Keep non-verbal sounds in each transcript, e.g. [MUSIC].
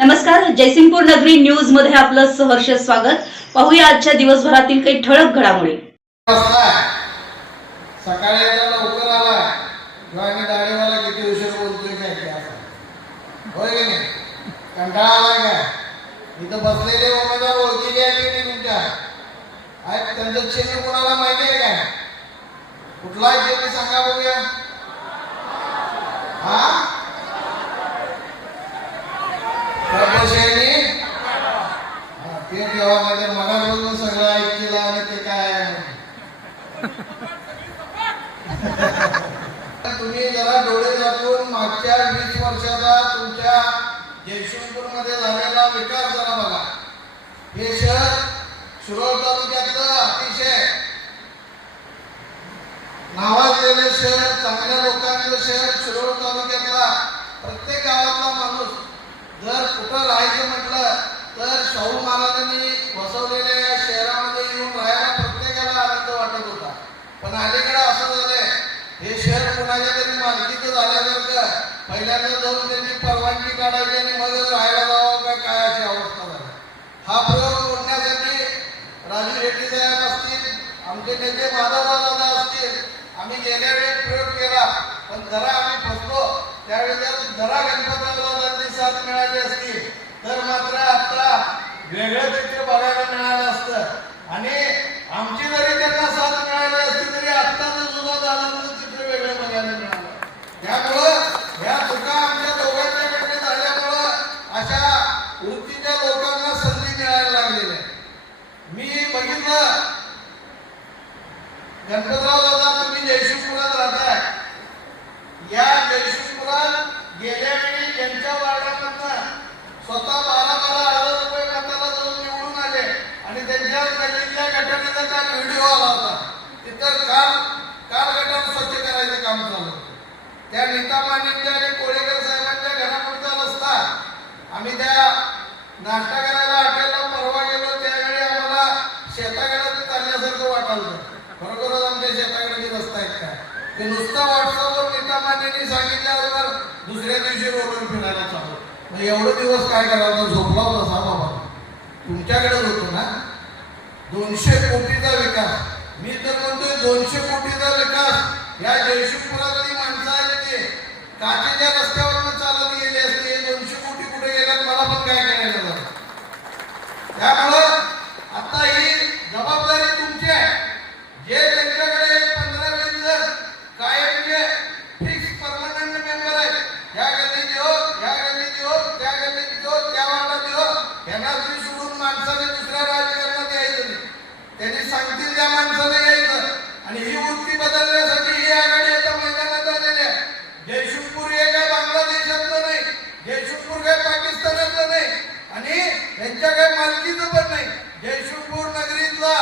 नमस्कार जयसिंगपूर नगरी न्यूजमध्ये आपलं सहर्ष स्वागत. पाहूया आजच्या दिवसभरातील काही ठळक घडामोडी. सकाळी लवकर आला. किंवा आम्ही गाडीवाला किती उशीर बोलतोय काय असं. होय की नाही? कंटाळा काय इथं बसलेले उमेदवार ओळखीचे आहे की नाही तुमच्या? आहेत त्यांचं कोणाला माहिती आहे काय? कुठला आहे सांगा बघूया. हा? देवामध्ये ते सगळं ऐकलेलं आणि ते काय? [LAUGHS] तुम्ही जरा डोळे झाकून मागच्या वीस वर्षाचा तुमच्या जयसिंगपूरमध्ये झालेला विकास जरा बघा. हे शहर सुरळ तालुक्यातलं अतिशय नावाजलेलं शहर चांगल्या लोकांचं शहर शिरोळ तालुक्यातला प्रत्येक गावातला माणूस जर कुठं राहायचं म्हटलं तर शाहू महाराजांनी वसवलेल्या शहरामध्ये येऊन राहायला प्रत्येकाला आनंद वाटत होता. पण अलीकडे असं झालंय हे शहर कुणाच्या तरी मालकीचं झाल्यासारखं. पहिल्यांदा जाऊन त्यांची परवानगी काढायची आणि मगच राहायला जावं काय काय अशी अवस्था झाली. हा प्रयोग मोडण्यासाठी राजू रेड्डी साहेब असतील आमचे नेते माधवराव दादा असतील आम्ही गेल्या वेळेस प्रयोग केला पण जरा आम्ही फसलो. त्यावेळी जर जरा गणपतराव दादांची साथ मिळाली असती तर मात्र आता वेगळं चित्र बघायला मिळालं असतं. आणि आमची जरी त्यांना साथ मिळाली असती तरी आत्ताचं सुद्धा दादांचं चित्र वेगळं बघायला मिळालं. त्यामुळं या चुका आमच्या दोघांच्याकडे झाल्यामुळं अशा वृत्तीच्या लोकांना संधी मिळायला लागलेली आहे. मी बघितलं गणपतराव दादा तुम्ही जयशिवपुरात राहताय या जयशिवपुरात गेल्या वेळी यांच्या वार्डामधनं स्वतः बारा बारा हजार रुपये मताला जाऊन निवडून आले आणि त्यांच्या गल्लीतल्या गटारीचा काल व्हिडिओ आला होता. तिथं काल काल गटात स्वच्छ करायचं काम चालू त्या नीता मानेच्या आणि कोळेकर साहेबांच्या घरापुढचा रस्ता. आम्ही त्या नाश्ता करायला हॉटेलला परवा गेलो त्यावेळी आम्हाला शेताकडे चालल्यासारखं वाटायचं खरोखर आमच्या शेताकडे रस्ता आहेत का? ते नुसतं व्हॉट्सअपवर नीता मानेनी सांगितल्याबरोबर दुसऱ्या दिवशी रोडवर फिरायला चालू मग एवढे दिवस काय करायचं? झोपला होता सा तुमच्याकडे होतो ना दोनशे कोटीचा विकास. मी तर म्हणतोय दोनशे कोटीचा विकास. या जयशिवपुरातली माणसं आहेत ते काचेच्या रस्त्यावरनं चालत गेले असते. दोनशे कोटी कुठे गेल्यात? मला पण काय करायला त्यामुळं त्यांनी सांगतील त्या माणसाला यायचं. आणि ही वृत्ती बदलण्यासाठी ही आघाडी आता मैदानात आलेली आहे. जयशुखपूर हे काय बांगलादेशातलं नाही. जयशुखपूर काय पाकिस्तानातलं नाही. आणि त्यांच्या काय मालकीचं पण नाही. जयशुखपूर नगरीतला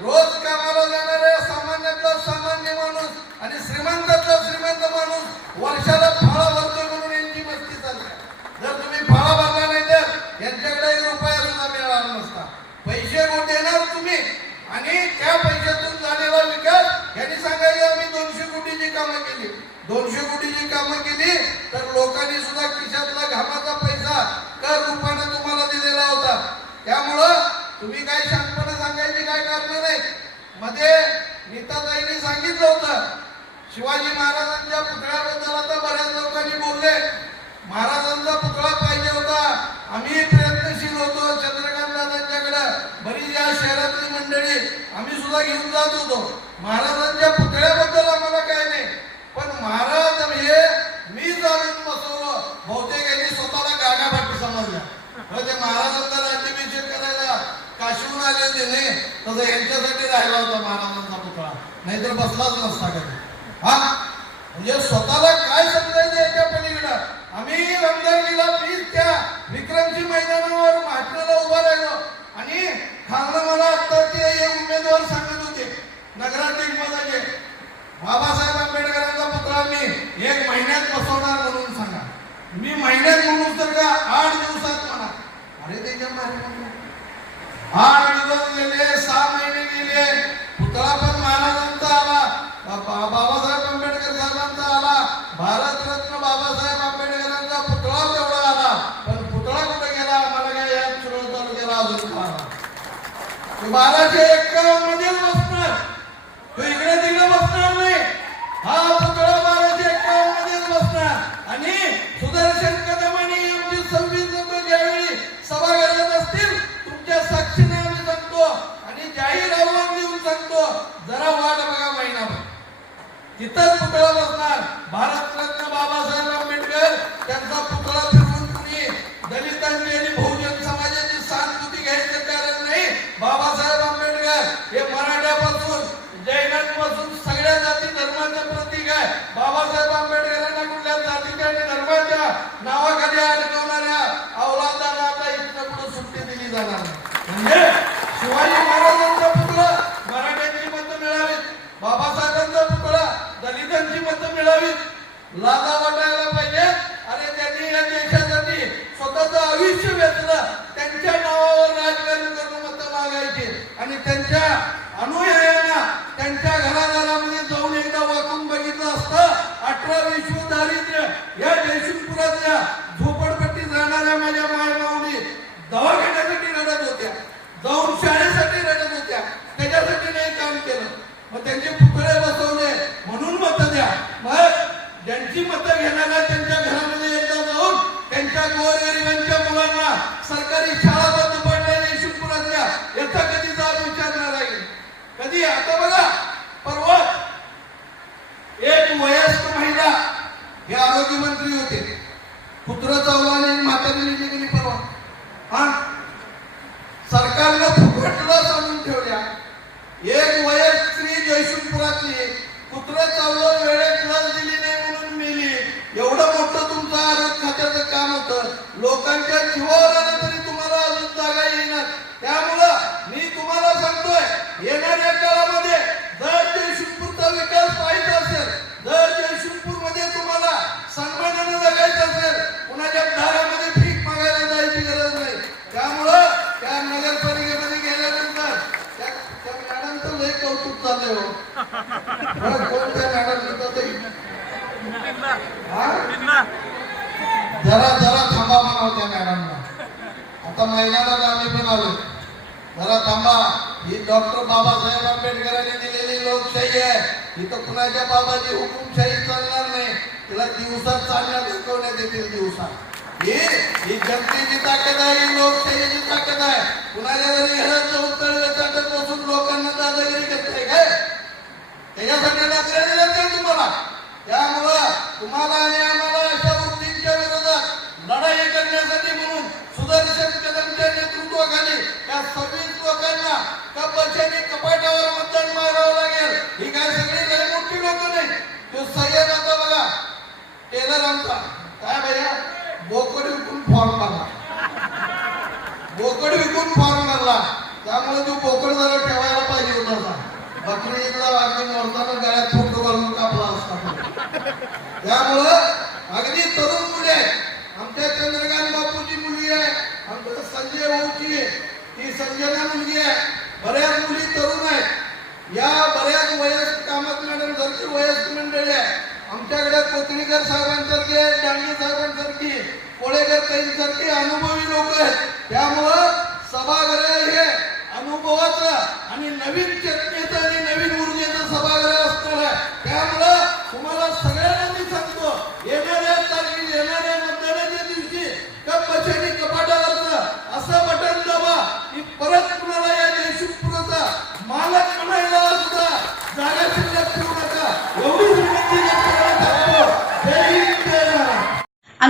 रोज कामाला जाणाऱ्या सामान्यातला सामान्य माणूस आणि श्रीमंतातला श्रीमंत माणूस वर्षाला फाळा भरतो म्हणून यांची मस्ती चालते जर तुम्ही फाळा भरला नाही तर यांच्याकडे रुपया सुद्धा मिळाला नसता. पैसे कोण देणार तुम्ही. आणि त्या पैशातून झालेला विकास यांनी सांगायचं आम्ही दोनशे कोटीची कामं केली. दोनशे कोटीची कामं केली तर लोकांनी सुद्धा खिशातला घामाचा पैसा कर रूपाने तुम्हाला दिलेला होता. त्यामुळं तुम्ही काय शांतपणे सांगायची काय कारण नाही. मध्ये नीताताईंनी सांगितलं होतं शिवाजी महाराजांच्या पुतळ्याबद्दल आता बऱ्याच लोकांनी बोलले महाराजांचा पुतळा पाहिजे होता. आम्ही प्रयत्नशील होतो चंद्रकांत बरीच या शहरातली मंडळी आम्ही सुद्धा घेऊन जात होतो. महाराजांच्या पुतळ्याबद्दल आम्हाला काय नाही. पण महाराज हे मी जाणून बसवलं. बहुतेक यांनी स्वतःला गागा भट्ट समजल्या. ते महाराजांचा राज्याभिषेक करायला काशीहून आले होते नाही. तसं यांच्यासाठी राहिला होता महाराजांचा पुतळा. नाहीतर बसलाच नसता कधी. हा? म्हणजे स्वतःला काय समजायचं याच्या पलीकडं? आम्ही गेला प्लीज त्या विक्रमजी मैदानावर महात्म्याला उभा राहिलो आणि खालनं मला आता ते हे उमेदवार सांगत होते. नगरातील पदाचे. बाबासाहेब आंबेडकरांचा पुतळा मी एक महिन्यात बसवणार म्हणून सांगा. मी महिन्यात म्हणून तर का आठ दिवसात म्हणा? अरे त्याच्या आठ दिवस गेले सहा महिने गेले. पुतळा पण महाराजांचा आला. बाबा बा- बाबासाहेब आंबेडकर साहेबांचा आला भारतरत्न बाबासाहेब आंबेडकरांचा पुतळा तेवढा आला पण पुतळा कुठे गेला तुम्हाला जे एक मध्येच बसणार. तो इकडे तिकडे बसणार नाही. हा पुतळा बाराशे एक्कावन्नमध्ये बसणार. आणि सुदर्शन कदम आणि आमची सव्वीस लोक ज्यावेळी सभागृहात असतील तुमच्या साक्षीने आम्ही सांगतो. आणि जाहीर आव्हान देऊन सांगतो. जरा वाट बघा महिनाभर. तिथंच पुतळा बसतो मिळावीत लादा वाटायला पाहिजे. आणि त्यांनी या देशासाठी स्वतःचं आयुष्य वेचलं. त्यांच्या नावावर राजकारण करून मतं मागायची. आणि त्यांच्या अनुयायांना त्यांच्या घरादारामध्ये जाऊन एकदा वाकून बघितलं असतं. अठरा विश्व दारिद्र्य या जयसिंगपुरातल्या झोपडपट्टीत राहणाऱ्या माझ्या मायमाऊली दवाखान्यासाठी रडत होत्या जाऊन शाळेसाठी रडत होत्या त्याच्यासाठी नाही काम केलं मग त्यांचे पुतळे बसवले म्हणून मत द्या मग ज्यांची मतं घेणाऱ्या त्यांच्या घरामध्ये एकदा जाऊन त्यांच्या गोरगरिबांच्या मुलांना सरकारी शाळा बंद पडल्या जयशिवपुरातल्या याचा कधी जाब विचारणार आहे कधी आता बघा परवा एक वयस्क महिला हे आरोग्य मंत्री होते पुत्र चौलाने आणि म्हातारी लिहिली गेली परवा हा सरकारनं फुकटला सांगून ठेवल्या एक वयस्क स्त्री जयशिवपुरातली कुत्र चावलं वेळेत लस दिली नाही म्हणून मेली एवढं मोठं तुमचं आरोग्य खात्याचं काम होतं लोकांच्या जीवावर आलं तरी तुम्हाला अजून जागा येणार त्यामुळं मी तुम्हाला सांगतोय येणाऱ्या काळामध्ये जर जयशिवपूरचा विकास पाहिजे असेल जर जयशिवपूरमध्ये तुम्हाला सन्मानानं जगायचं असेल कुणाच्या दारामध्ये भीक मागायला जायची गरज नाही त्यामुळं त्या नगरपालिकेमध्ये गेल्यानंतर त्या त्या मॅडमचं लय कौतुक झालंय हो. बरं, कोण त्या मॅडम लिहितात? जरा जरा थांबा म्हणावं त्या मॅडमला. आता महिन्याला आम्ही पण आलो जरा थांबा. ही डॉक्टर बाबासाहेब आंबेडकरांनी दिलेली लोकशाही आहे. इथं कुणाच्या बाबाची हुकुमशाही चालणार नाही. तिला दिवसात चालण्यात शिकवण्यात येतील दिवसात. हे ही जनतेची ताकद आहे ही लोकशाहीची ताकद आहे. कुणाच्या घरी घरात जाऊन तळवे चाटत बसून लोकांना दादागिरी करताय काय त्याच्यासाठी नोकऱ्या दिल्या नाही तुम्हाला. त्यामुळं तुम्हाला आणि आम्हाला अशा वृत्तींच्या विरोधात लढाई करण्यासाठी म्हणून सुदर्शन कदमच्या नेतृत्वाखाली त्या सव्वीस लोकांना कपशाने कपाटावर मतदान मारावं लागेल. ही काय सगळी काही मोठी लोक नाही. तो सय्यद आता बघा टेलर आमचा बोकड विकून फॉर्म भरला. बोकड विकून फॉर्म भरला. त्यामुळे तो बोकड जरा ठेवायला पाहिजे होता बकरी ईदला अगदी मोरताना गळ्यात फोटो घालून कापला असता त्यामुळं अगदी तरुण मुली आहेत. आमच्या चंद्रकांत बापूची मुलगी आहे. आमच्या संजय भाऊची ती संजना मुलगी आहे. बऱ्याच मुली तरुण आहेत. या बऱ्याच वयस्क कामात मॅडम सारखी वयस्क मंडळी आहे आमच्याकडे कोथळीकर साहेबांसारखे डांगे साहेबांसारखी कोळेकर ताईंसारखी अनुभवी लोक आहेत. त्यामुळं सभागृह हे अनुभवाचं आणि नवीन चेतनेचं आणि नवीन ऊर्जेचं सभागृह असणार आहे. त्यामुळं तुम्हाला सगळ्यांना मी सांगतो येणाऱ्या